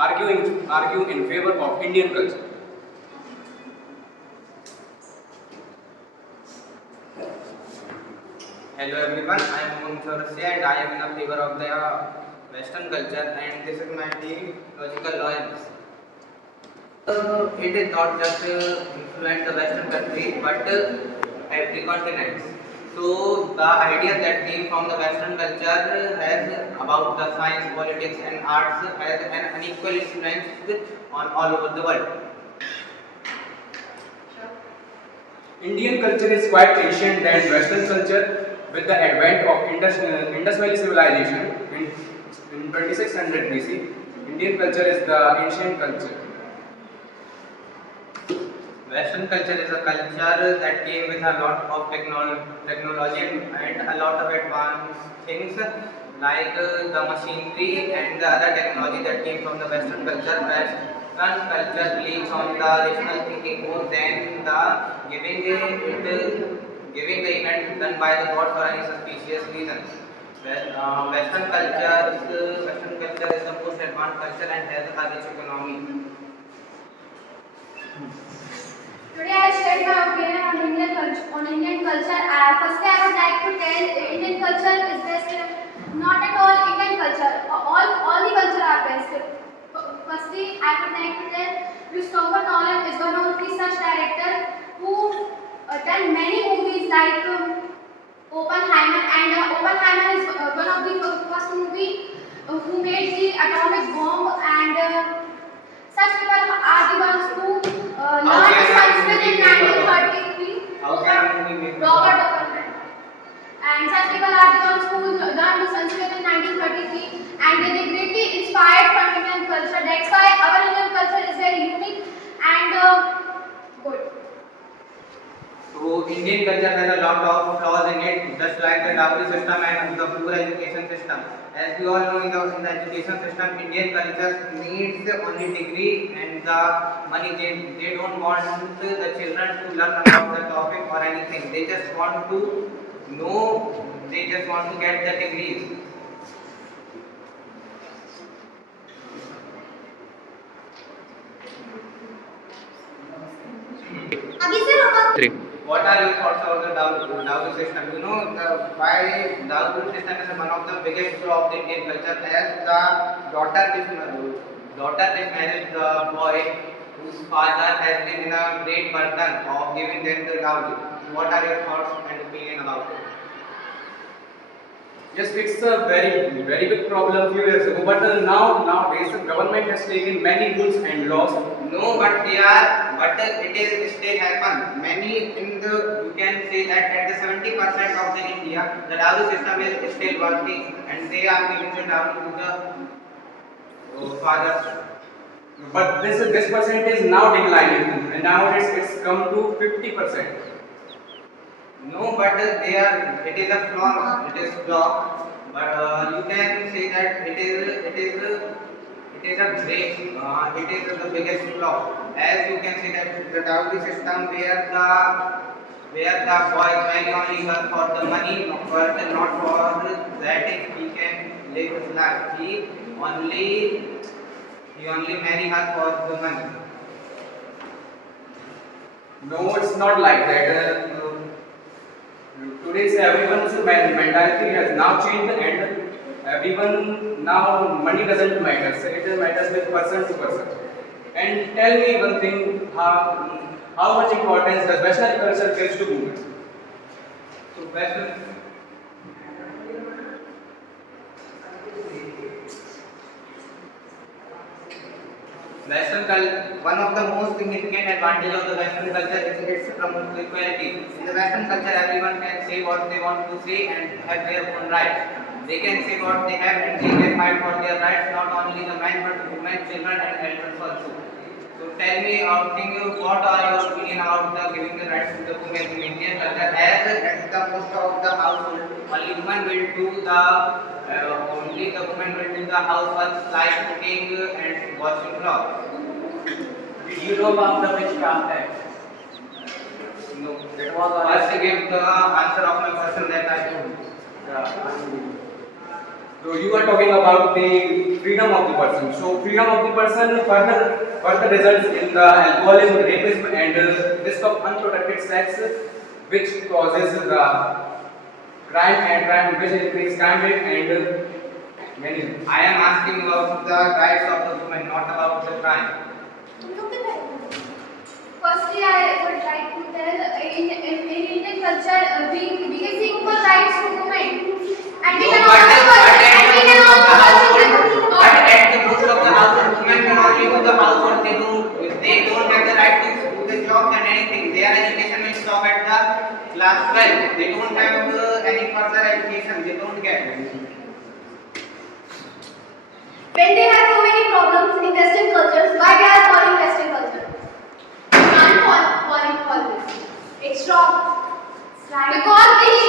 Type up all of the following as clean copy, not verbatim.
argue in favor of Indian culture. Hello everyone, I am Mohammed and I am in favor of the Western culture, and this is my theological lens. It is not just influence the Western country but every continent. So the idea that came from the Western culture has about the science, politics and arts has an unequal influence on all over the world. Indian culture is quite ancient than Western culture. With the advent of Indus Valley civilization in 2600 BC, Indian culture is the ancient culture. Western culture is a culture that came with a lot of technology and a lot of advanced things like the machinery and the other technology that came from the Western culture. Western culture leads on the rational thinking more than the giving the event done by the God for any suspicious reasons. Western culture is the most advanced culture and has a rich economy. Today I shared my opinion on Indian culture. Firstly, I would like to tell Indian culture is best. Not at all Indian culture. All the culture are best. Firstly, I would like to tell Christopher Nolan is one of the such director who done many movies like Oppenheimer, and Oppenheimer is one of the first movie who made the atomic bomb, and such people are the ones who learned Sanskrit in 1933. Robert Oppenheimer. And such people are the ones who learned Sanskrit in 1933, and they greatly inspired from Indian culture. That's why our Indian culture is very unique and good. So Indian culture has a lot of flaws in it, just like the dowry system and the poor education system. As we all know, in the education system, Indian culture needs only degree and the money. They don't want the children to learn about the topic or anything. They just want to know. They just want to get the degrees. Three. What are your thoughts about the dowry system? You know why dowry system is one of the biggest flaw of the Indian culture, as the daughter is married the boy whose father has been in a great burden of giving them the dowry. What are your thoughts and opinion about it? Yes, it's a very big problem few years ago, but nowadays the government has taken many rules and laws. No, but it is still happen. Many in the, you can say that at the 70% of the India, the dowry system is still working, and they are giving the dowry to the fathers. But this percent is now declining, and nowadays it's come to 50%. No, but they are. It is a flaw. It is flaw. But you can say that it is a great. It is the biggest flaw. As you can say that the dowry system where the boy marry only her for the money, but not for that he can live his life. He only marry her for the money. No, it's not like that. Today's everyone's mentality has now changed, and everyone now money doesn't matter. So it matters with person to person. And tell me one thing: how much importance does Western culture gives to women? So one of the most significant advantage of the Western culture is its promotes equality. In the Western culture, everyone can say what they want to say and have their own rights. They can say what they have and they can fight for their rights, not only the men but women, children and elders also. So tell me, what are your opinion about the giving the rights to the women in Indian culture? As at the most of the household, only the woman will do the housework like cooking and washing clothes. Did you know about the Witchcraft Act? No, that was first give the answer of my question that I told. So you are talking about the freedom of the person. So freedom of the person further results in the alcoholism, rapism, and risk of unprotected sex, which causes the crime, which increase crime rate and many. I am asking about the rights of the women, not about the crime. Firstly, I would like to tell in Indian culture, we give equal rights to women. And we can But also at the roots of the household, women can only do the household. They don't have the right to do the job and anything. Their education will stop at the class 12. They don't have any further education. They don't get. when they have so many problems in Western cultures, why they are following Western culture? Can't follow this. It's wrong. Because they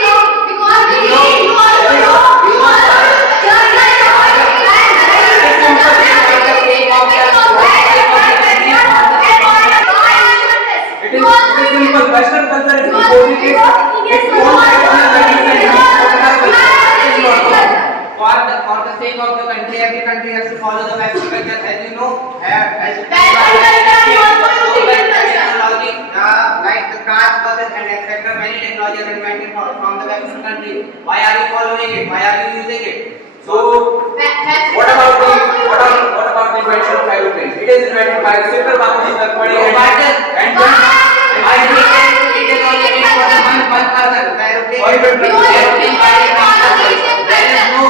Western culture is supporting For the sake of the country, every country has to follow the Western culture. As you know, like the cars, buses, and etc. Many technologies are invented from the Western country. Why are you following it? Why are you using it? So, what about the invention of aeroplane? It is invented by Sir Bapuji Talpade and I think it is only made for the one person. The aeroplane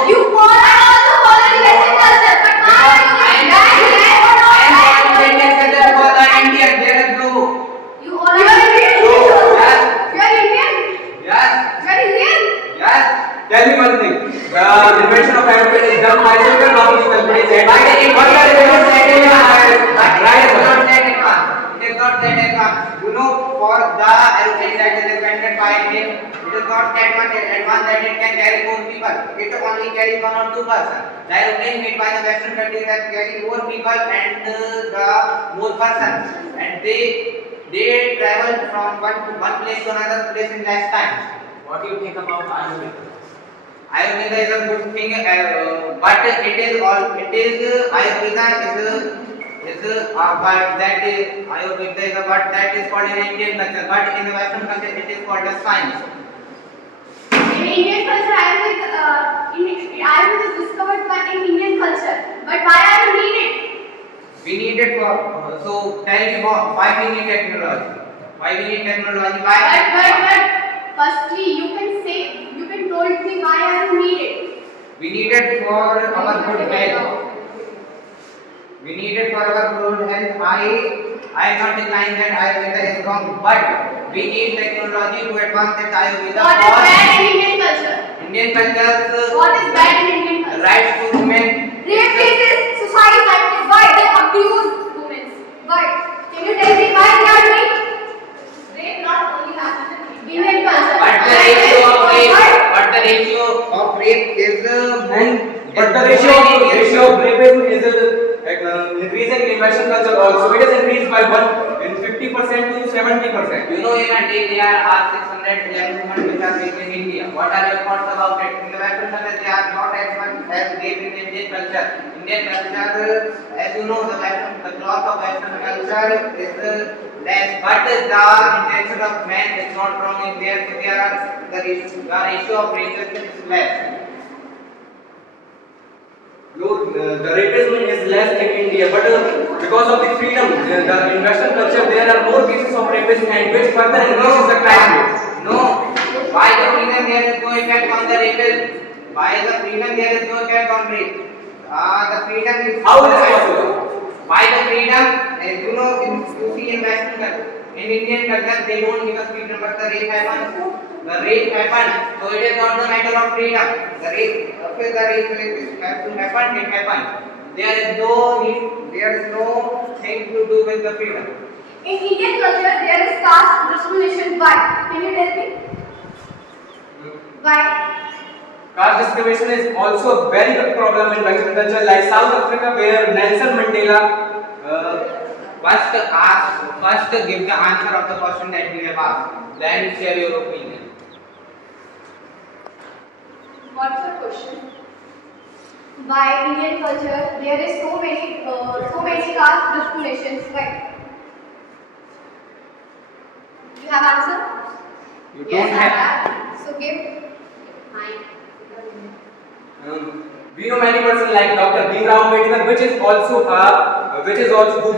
you follow also follow the Western culture, but Indian. There is no. you are Indian. You are Indian. Yes. You are Indian. Yes. tell me one thing. The invention of aeroplane is done by Sir Bapuji Talpade and But it is not that right. It is not that advanced. You know, for the aeroplane that is invented by India, it is not that much advanced that it can carry more people. It only carries 1 or 2 persons. The aeroplane made by the Western countries that carry more people and the more persons, and they travel from one place to another place in less time. What do you think about Ayurveda? Ayurveda is a good thing, but Ayurveda is a word that is called in Indian culture, but in the Western culture it is called as science. In Indian culture, Ayurveda is discovered in Indian culture. But why are we need it? We need it for so tell me why we need technology. Why we need technology? Why? But firstly, you can told me why are we need it? We need it for our good health. We need it for our good health. I am not denying that Ayurveda is wrong, but we need technology to advance that Ayurveda. What is bad in Indian culture? Indian culture. What is bad in Indian culture? Rights to women. Rape cases, society that why they abuse women. Why? Can you tell me why they are doing? Rape not only happens in Indian culture. But the ratio of rape is ratio of rapism is increasing in Western culture also. It is increased by 50% to 70%. You know, in a day there are 611 women which are raped in India. What are your thoughts about it? In the Western culture, they are not as much as raped in Indian culture. Indian culture, as you know, the cloth of Western culture is less, but the intention of man is not wrong in there. So the ratio of rape is less. The rapism is less in India, but because of the freedom, in Western culture there are more cases of rapism and which further increases the crime rate. No. By the freedom there is no effect on the rapism. By the freedom there is no effect on rape. The freedom is how is it possible? By the freedom, you know, you see in Western culture, in Indian culture they don't give us freedom, but the rape happens. The rape happens, so it is not the matter of freedom. The rape has to happen, it happens. There is no thing to do with the freedom. In Indian culture, there is caste discrimination. Why? Can you tell me? Why? Caste discrimination is also a very big problem in Western culture, like South Africa, where Nelson Mandela. First give the answer of the question that we have asked. Then share your opinion. What's your question? By Indian culture, there is so many caste discriminations. Why? You have answer? You Yes, don't I have. have. So give mine. We know many persons like Dr. Bhimrao Ambedkar,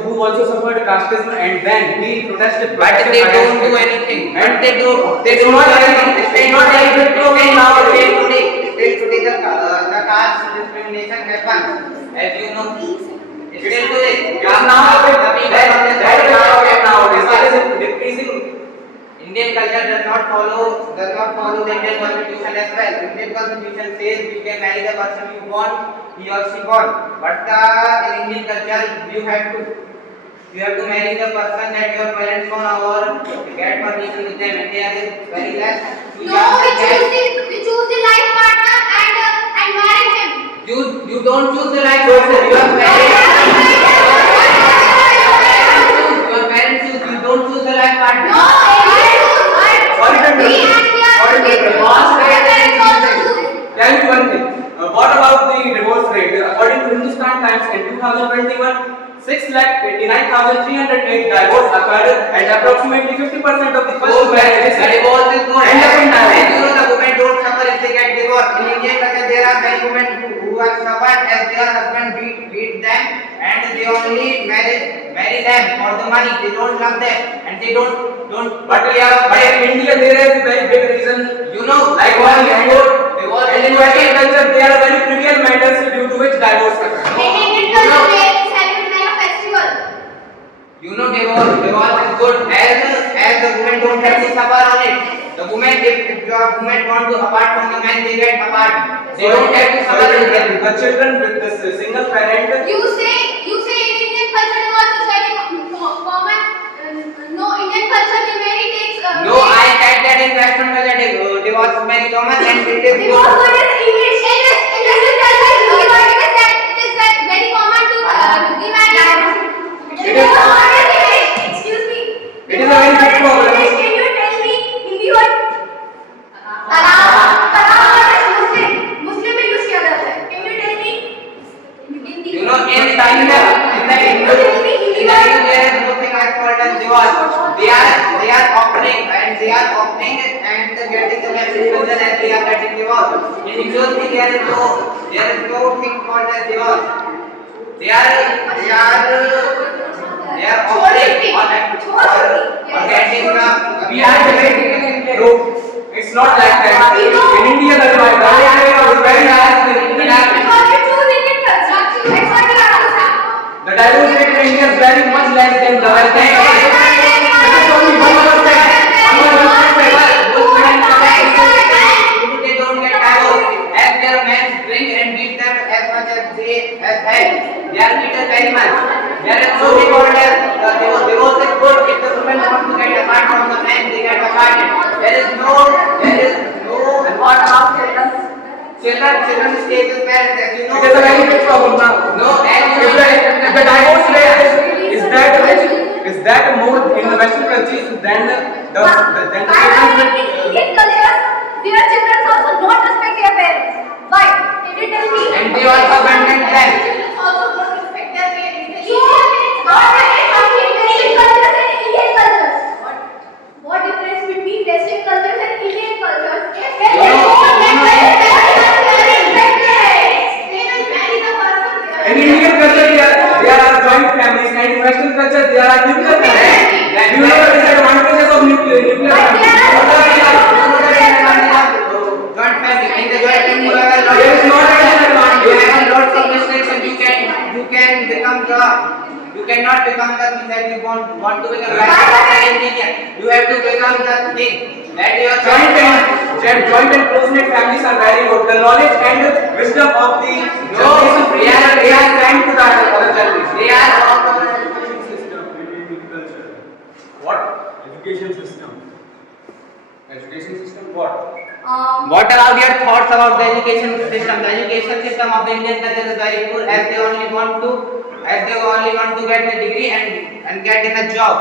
who also suffered casteism, and then he protested. But they don't do anything. But they do. They It's don't not do like- anything. it's not like Still Bitcoin nowadays. today, the caste discrimination happens. As you know, still today. It's now nowadays. That is decreasing. Indian culture does not follow the Indian constitution as well. Indian constitution says you can marry the person you want, he or she want. But in Indian culture you have to marry the person that your parents want or get permission with them, and they are very less. No, we choose the life partner and marry him. You don't choose the right person. Your parents choose. You don't choose the right partner. No, Sorry to interrupt. Sorry to interrupt. Tell me one thing. What about the divorce rate? According to Hindustan Times, in 2021, 6,89,308 divorce occurred, and approximately 50% of the first marriages The divorce is good. end up in And divorce. you know the women don't suffer if they get divorced. In Indian culture, there are many women who are suffered as their husband beat them, and they only marry them for the money. They don't love them, and they don't. But in India, there is a very big reason. You know, Like divorce one is good. Divorce and is in good. Western culture, there are very trivial matters due to which divorce occurs. In Indian culture, they celebrate like a festival. You know, divorce is good as the women don't have to suffer on it. The women, if the women want to apart from the man, they get apart. They don't have to suffer on it. The children with this single parent. You say in Indian culture divorce is very common. No, Indian culture the marriage takes. No, I said that in Western culture, divorce is very common and it is Divorce good. word is English. In Indian culture, it is very common to give marriage. Divorce word is English. Excuse me. It is a very big problem. Can you tell me Hindi word? Talaq word is Muslim. Muslim में use किया जाता है. Can you tell me? Hindi. You know, in the Hindu, there is nothing as called as divorce. They are offering and getting the message children as they are getting divorced. In Hinduism, there is no thing called as divorce. They are offering or getting the. We are debating in India. No, it's not like that. In India, the divorce rate is very high. Because you choose Indian culture. That's what you have to say. The divorce rate in India is very much less than the Western culture. It is only 1%. They don't get divorced as their men drink and beat them as much as they have. They are beaten very much. There is no thing called as divorce is good. If the women want to get apart from the men, they get apart. There is no. And what about children? Children stay with parents, as you know. It is a very big problem now. No, as you If the divorce rate is that more in the Western countries than the children In Indian culture, their children also don't respect their parents. Why? Can you tell me? And they also abandon them. Children also don't respect their parents. Western cultures and Indian cultures. What difference between Western cultures and Indian cultures? in Indian culture there are joint families, and in Western culture there are nuclear families. You know the disadvantages of nuclear families. Joint family. In the joint family, There is not a disadvantage. you have lots of restrictions. You cannot become the thing that you want to become. You have to become the thing that you are Joint and close-knit families are very good. The knowledge and wisdom of the generation they are trying to the other generation. They are System in Indian culture. What? Education system. Education system? What? What are your thoughts about the education system? The education system of the Indian culture is very poor as they only want to get the degree and get in a job.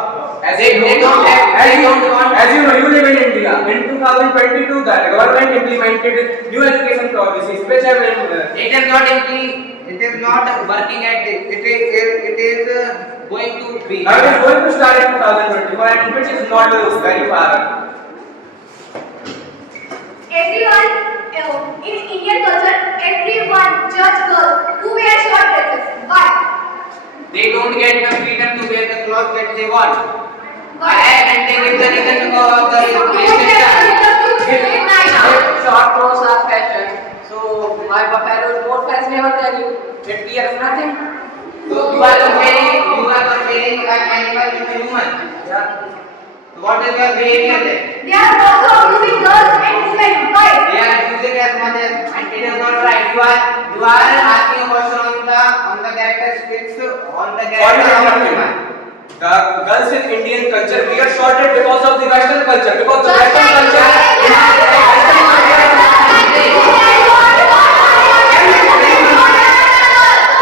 As They you don't have, they don't want. as you know, you live in India. In 2022, the government implemented new education policies, which have It is not it is not working at it. It is going to be. now it is going to start in 2024, and which is not very far. Everyone in Indian culture, everyone judge girls who wear short dresses. Why? They don't get the freedom to wear the clothes that they want. Why? And they give the reason because of the Short clothes are fashion. So my buffalo is more fashionable than you. It wears nothing. So you are comparing an animal with a human. Yeah. So what is your behavior then? They are also abusing girls and women. Why? They are using as much as, and it is not right. You are asking a question on the characteristics on the Sorry, character of a Dr. human. The girls in Indian culture wear shorted because of the Western culture. Because the Western culture.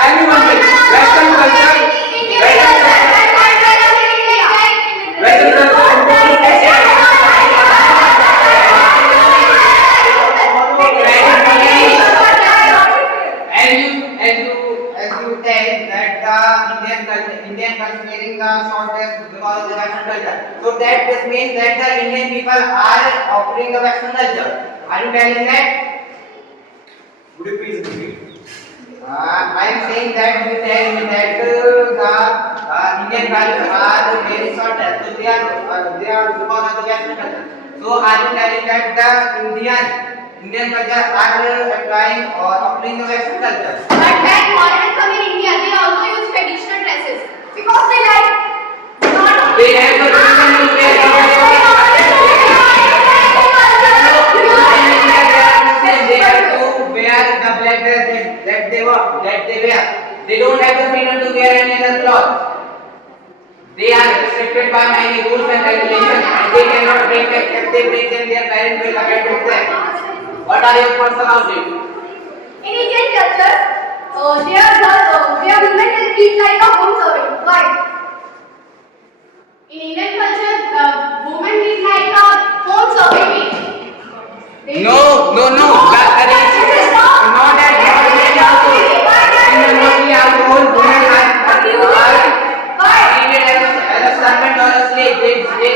Tell me one thing. Western culture. Western As you tell that Indian culture wearing the short dress because of the Western culture. So that this means that the Indian people are offering the Western culture. Are you telling that? Would you please repeat? I am saying that you tell me that the Indian culture are very short dress. So they are because of the Western culture. So are you telling that the Indian culture are applying or offering the Western culture? But when foreigners come in India, they also use traditional dresses because they like not. They have the freedom to wear the they have to wear the black dress that they wear. They don't have the freedom to wear any other cloth. They are restricted by many rules and regulations, and they cannot break them. If they break them, their parents will affect them. What are your thoughts about it? In Indian culture, their women will treat like a home servant. Why? In Indian culture, women treat like a home servant. No. Not at in the Muslim household, women are treated as a servant or a slave. They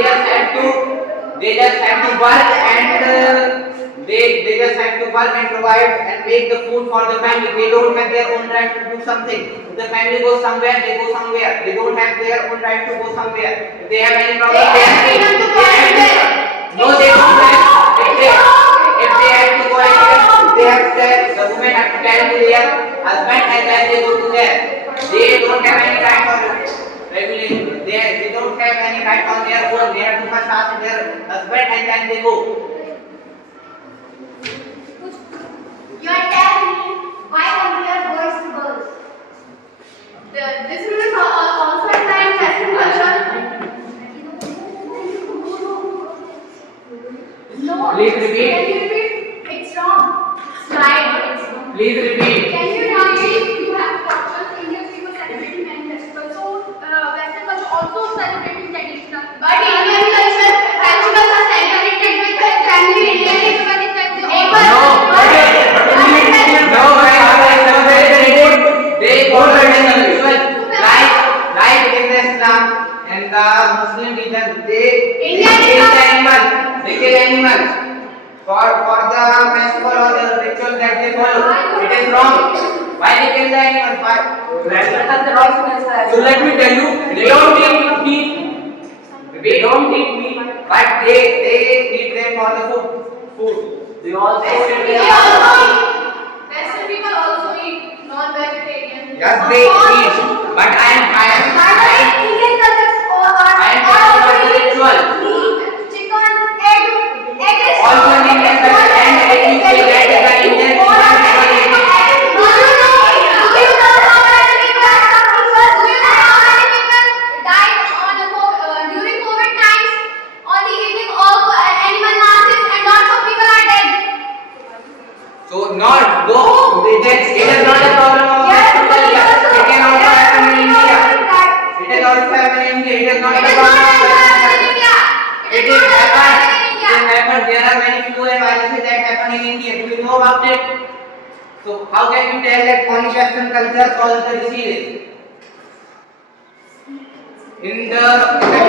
just have to work and they just have to work and provide and make the food for the family. They don't have their own right to do something. If the family goes somewhere, they go somewhere. They don't have their own right to go somewhere. If they have any problem, They have freedom to go anywhere. No, they don't have. If they have to go anywhere, they have said the women have to tell to their husband and then they go to there. They don't have any right or regulation. They don't have any right on their own. They have to first ask their husband and then they go. You are telling me why compare boys to girls? This rule is also applied in Western culture. No. Please repeat. Can you repeat? It's wrong. It's right. It's wrong. Please repeat. Can you repeat? You have cultures. Indian people celebrating many festivals. So Western culture also celebrating traditional. But Indian culture festivals are celebrated with family related with They follow the ritual like in Islam and the Muslim religion. They kill animals for the festival or the ritual that they follow. It is wrong. Why they kill the animals? Why? So let me tell you, They don't eat meat. They don't eat meat, but they eat them for the food. They also Western people also eat non-vegetarian. Yes, they eat. But I am Indian cultures I am talking about the ritual. meat, chicken, egg is Also in Indian culture, and if you say that the Indian people never eat meat. During COVID times, on the eating of animal masses and lots of people are dead. So not go. It is not a problem of Western culture. It can also happen in India. It is also happen in India. It is not a problem of It is happened. It is happened. There are many flu and viruses that happen in India. Do you know about it? So how can you tell that only Western culture causes the diseases? In the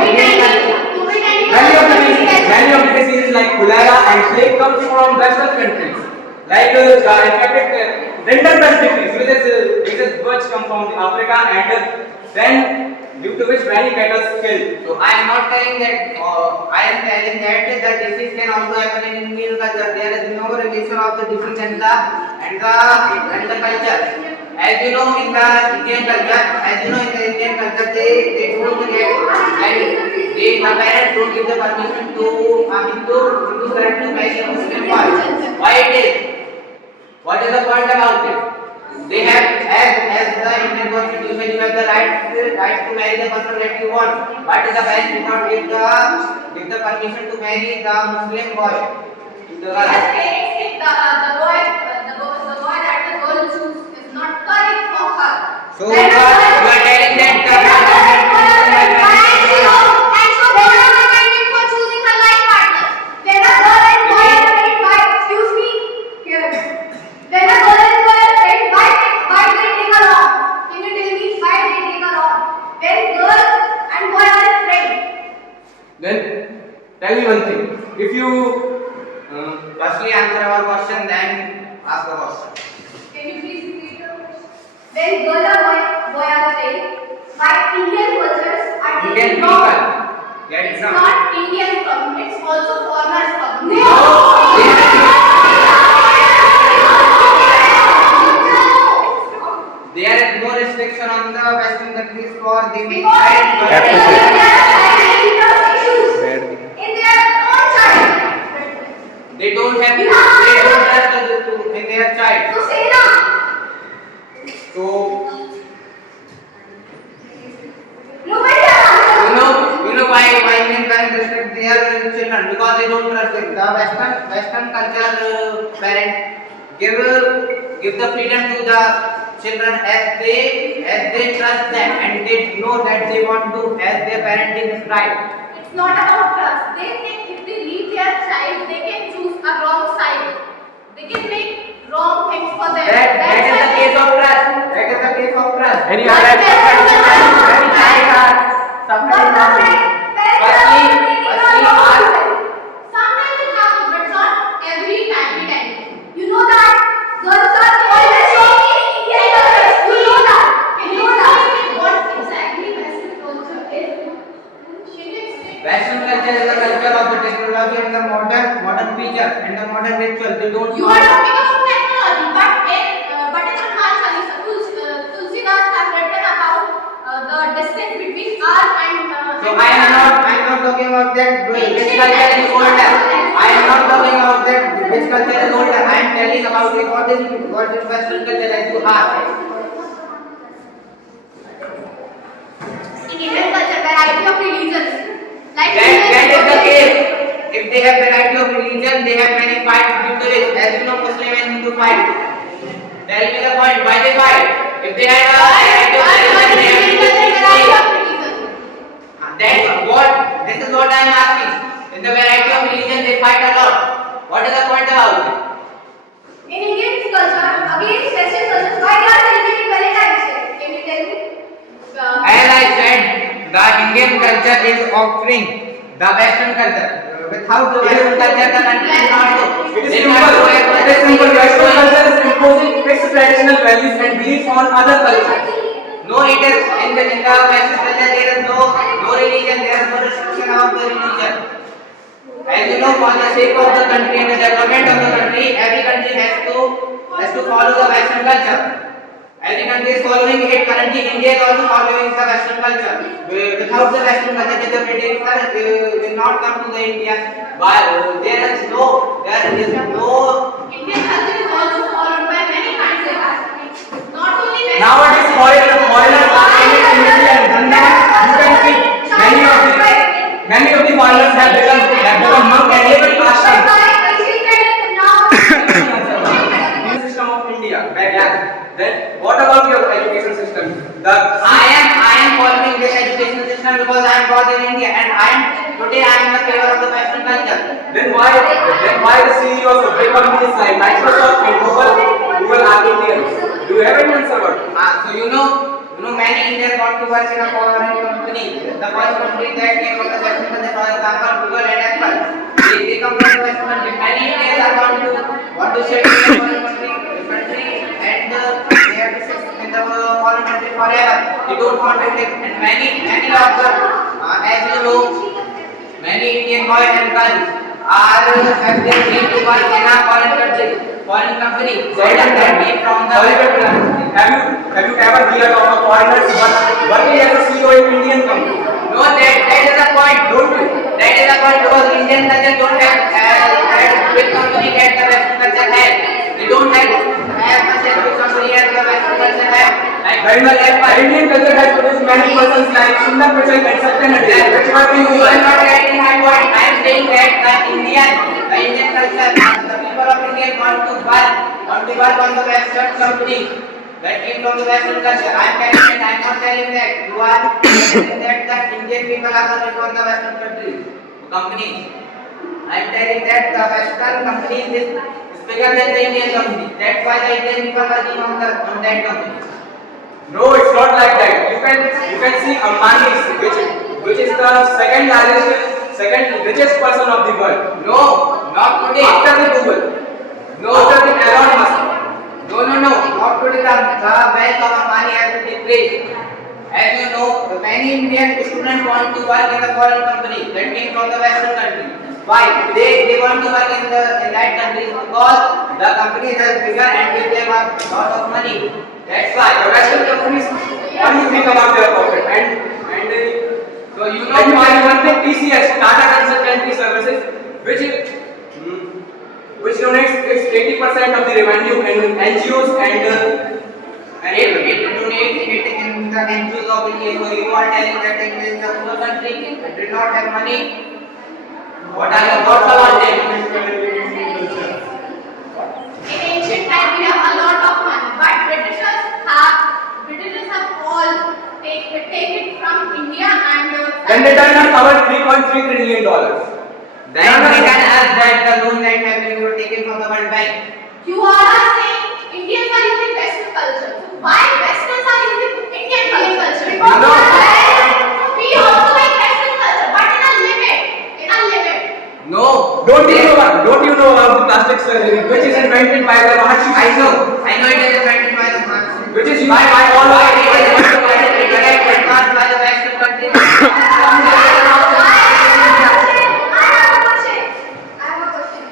Indian culture, Many of the diseases like cholera and plague comes from Western countries. Like infected random disease, which is birds come from the Africa, and then due to which many cattle killed. so I am not telling that. I am telling that the disease can also happen in Indian culture. There is no relation of the disease and the culture. As you know, in the Indian culture, they don't get and the parents don't give the permission to Hindu parents to marry a Muslim boy. Why it is? What is the point about it? They have, as the Indian constitution, you have the right to marry the person that you want. But the parents do not give the permission to marry the Muslim boy. The girl. Yes, parents think the boy that the girl choose is not correct for her. So you are telling that And so they are independent for choosing her life partner. When a girl and boy are married, why? Excuse me. Here. When a girl and boy are married, why they take her wrong? Can you tell me why they take her wrong? When girl and boy are friends. Then tell me one thing. If you firstly answer our question, then ask the question. Can you please repeat your question? When girl or boy are friends, why Indian cultures are Indian taking people. wrong? Get it It's now. not Indian problem, it's also foreigners problem. There is no restriction on the Western countries for the Because they are issues in their own child. they don't trust in their child. So say now. So Nobody has you know why Indian parents restrict their children, because they don't trust them. The Western culture parents give the freedom to the children as they trust them and they know that they want to as their parenting is right. It's not about trust. They think if they leave their child, they can choose a wrong side. They can make wrong things for them. That is the case of trust. That is the case of trust. and you But are right. parents are Suffering But now. sometimes Firstly, sometimes it happens, but not every time. You know that girls are always showing Indian culture. You know that. What exactly Western culture is? Can you explain? Western culture is the culture of the technology and the modern feature and the modern ritual. They don't. You are talking about technology, but in Hanuman Chalisa, Tulsidas have written about the distance between us and. So I am not talking about that which culture is older. I am not talking about that which culture is older. I am telling about it, what is Western culture as you ask. In Indian culture, variety of religions. Like That is the case. If they have variety of religion, they have many fights due to it. As you know, Muslim and Hindu fight. Tell me the point. Why they fight? If they have a variety of religion, they have to This is what I am asking. In the variety of religion, they fight a lot. What is the point about it? In Indian culture, against Western culture, why they are celebrating Valentine's Day? Can you tell me? As I said, the Indian culture is offering the Western culture. Without the Western culture, the country is not go. It is simple. Western culture is imposing fixed traditional values and beliefs on other cultures. No, it is in the Western culture there is no religion, there is no restriction of the religion. As you know, for the sake of the country and the development of the country, every country has to follow the Western culture. Every country is following it. Currently, India is also following the Western culture. Without the Western culture, the British will not come to the India. But there is no. Indian culture is also followed by many countries. Not only Western. Nowadays, foreigners are coming to India and London. You can see many of the foreigners have become monk and even ashram. System of India. Then what about your education system? I am following this education system because I am born in India and I am today I am in favor of the Western culture. Then why the CEOs of big companies like Microsoft and Google are Indians? Do you have any answer for it? So many Indians want to work in a foreign company. The first company that came from the Western country, for example, Google and Apple. They come from the Western country. Many Indians are want to settle in a foreign country and they have to sit in the foreign country forever. They don't want to live. And many of them, as you know, many Indian boys and girls are have their dream to work in a foreign company. That came from the Have you ever heard of a foreigner working as a CEO in Indian company? No, that is the point. Don't you? That is the point because Indian culture don't have big company that the Western culture has. They don't have much as big company as the Western culture has. Like Very well, Indian culture has produced many persons like Sundar Pichai and Satya Nadella. Which one do you you are not getting my point. I am saying that the Indian culture, the people of India want to work on the Western company. That came from the Western culture. I am not telling that. You are telling that the Indian people are working on the Western companies. I am telling that the Western companies is bigger than the Indian company. That's why the Indian people are working on that company. No, it's not like that. You can see Ambani, which is the second richest person of the world. No, not today. After the Google. No. After the Elon Musk. No. Not today. The wealth of Ambani has been decreased. As you know, many Indian students want to work in a foreign company that came from the Western country. Why? They want to work in that country because the company is bigger and give them a lot of money. That's why The Western companies only think about their profit and so you know and you why. can even take TCS, Tata Consultancy Services, which donates its 80% of the revenue in NGOs and It donates it in the NGOs of India. So you are telling that India is a poor country and did not have money. What are your thoughts about it? In ancient time, we have a lot of money, but Britishers have all take it from India and then they turn us our $3.3 trillion. Then we can ask that the loan that have been taken from the World Bank. you are saying Indians are using Western culture. So why Westerners are using Indian culture? Because we also like Western culture, but in a limit. No. Don't you know about the plastic surgery, which is invented by the Maharshi? I know it is invented by the Marxists. Which is used by all Why over it is invented by the Western countries? I have a question.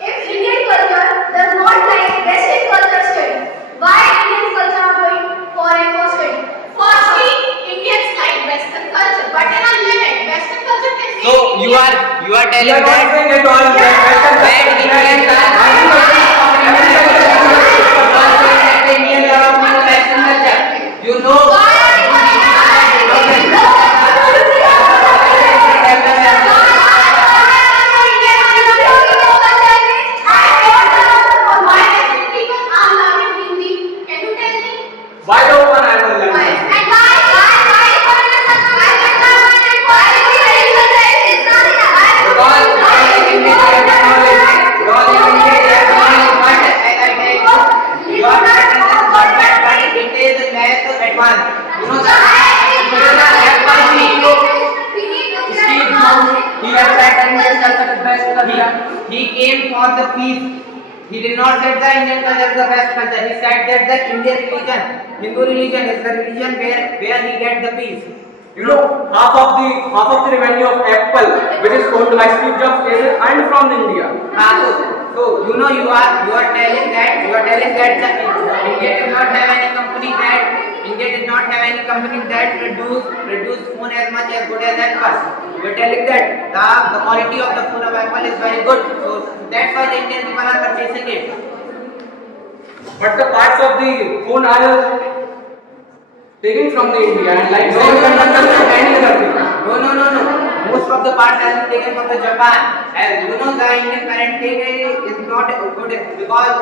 If Indian culture does not like Western culture study, why Indian culture are going foreign for study? Firstly, Indians like Western culture, but in a limit. Western culture can make So you are telling You are not that saying at all that Western Indians are Western culture. You know. Why don't one animal language? He came for the peace. He did not say the Indian culture is the best culture. He said that the Indian religion, Hindu religion, is the religion where he get the peace. You know, half of the revenue of Apple, which is owned by Steve Jobs, is earned from India. So you know you are telling that the India did not have any company that produce phone as much as good as Apple. You are telling that the quality of the phone of Apple is very good. So that's why the Indian people are purchasing it. But the parts of the phone are taken from the India and like semiconductors and any other thing. No. Most of the parts have been taken from the Japan. As you know, the Indian parenting is not good because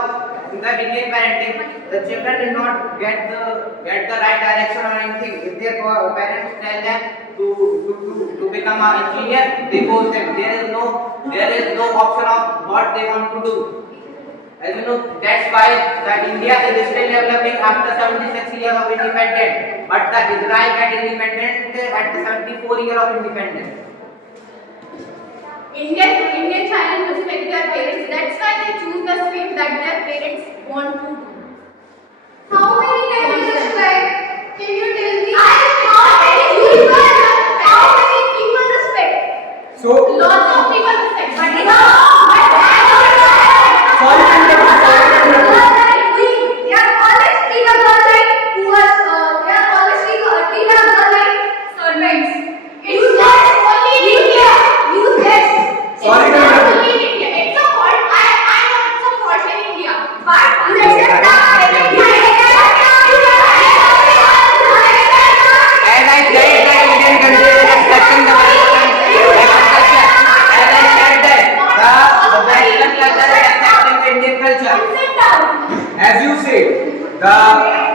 in the Indian parenting, the children did not get the right direction or anything. If their parents tell them to become an engineer, they go them. There is no option of what they want to do. As you know, that's why the India is still developing after 76 years of independence. But the Israel got independent at the 74 year of independence. Indian child respect their parents. That's why they choose the stream that their parents want to do. How many times you respect? Can you tell me? How many people respect? So, Lots of people respect. But it's sorry to interrupt. we are always treat a girl like who was we are always treat a girl like servants. It's not only in India. Useless. Sorry to It's not interrupt. only in India. It's a fault. I know it's a fault in India. But you accept that. As I said, the Indian country is accepting the Western culture. As I said that the Western culture is accepting the Indian culture. Sit down. As you said, the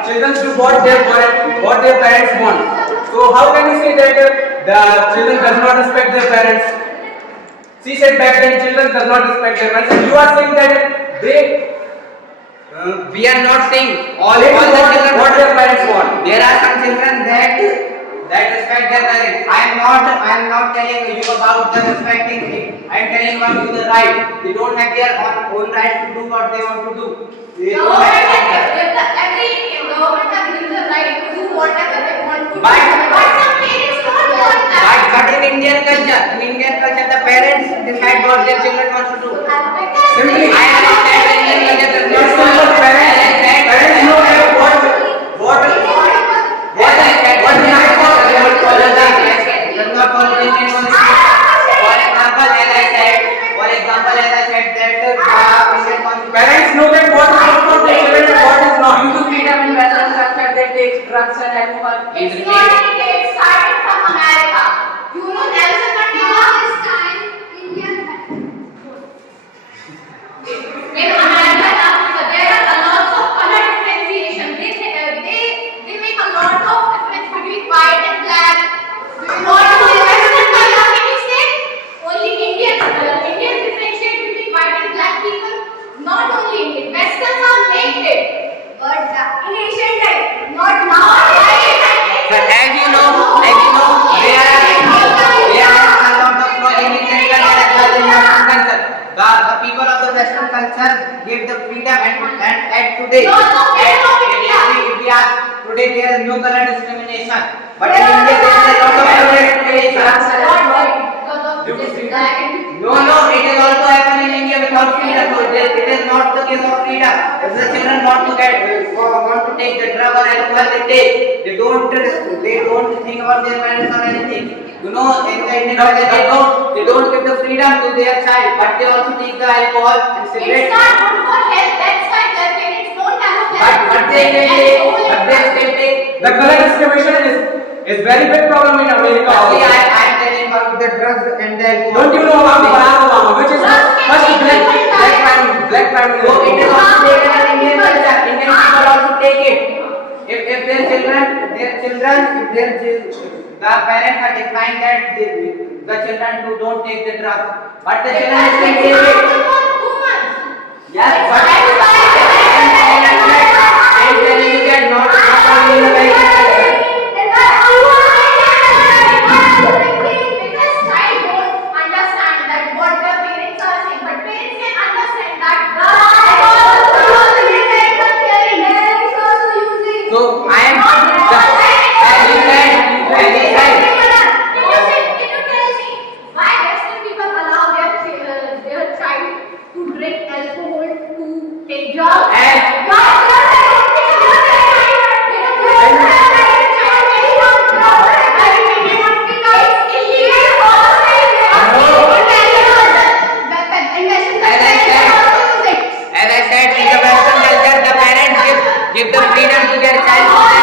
children do what their parents want. So how can you say that the children does not respect their parents? She said back then children does not respect their parents. And you are saying that they We are not saying all they the do children what their parents want. There are some children that respect their parents. I am not telling you about the respecting thing. I am telling about you the right. They don't have their own right to do what they want to do. They don't have their own right. Every government has given the right to do whatever they want to do. But some parents don't want that. but in Indian culture, the parents decide what their children want to do. Simply, I understand the Indian culture does not it's simple. Parents know that what the right for does not follow the Indian constitution. For example, as I said that Indian constitution. parents know that what is good for their children and what is not. Due to freedom in Western culture, they take drugs and alcohol. It's not India, it started from America. You know Nelson Mandela this time Indian in America there are a lot of color differentiation. They make a lot of difference between white and black. What do the Western color can you say? Only Indians differentiate between white and black people. Not only Indian, Westerns are made it. But in ancient time, not now. But as you know, there are a lot of law in Indian culture as well in Western culture. The people of the Western culture give the freedom and today, if we ask today there is no color discrimination. But in India there is a lot of color discrimination. No, it is also happening in India without freedom. So it is not the case of freedom. If the children want to take the drug or alcohol, they take. They don't think about their parents or anything. You know, in the Indian culture, they don't give the freedom to their child, but they also take the alcohol and It's cigarettes. not good for health. That's why their parents don't have a But they still take. The color discrimination is very big problem in America. See, Also. I am telling about the drugs and the alcohol. Don't you know about Barack Obama, which is first black prime So it is minister? also taken in Indian culture. Indian people also take it. If their children, the parents are declined that the children don't take the drugs, but the children still take it. Yes, but I am telling you that not only in America. Because child don't understand that what their parents are saying, but parents can understand that So I am as you said. Can you tell me why Western people allow their child to drink alcohol, to take drugs? As I said, in the Western culture, the parents give the freedom to their child.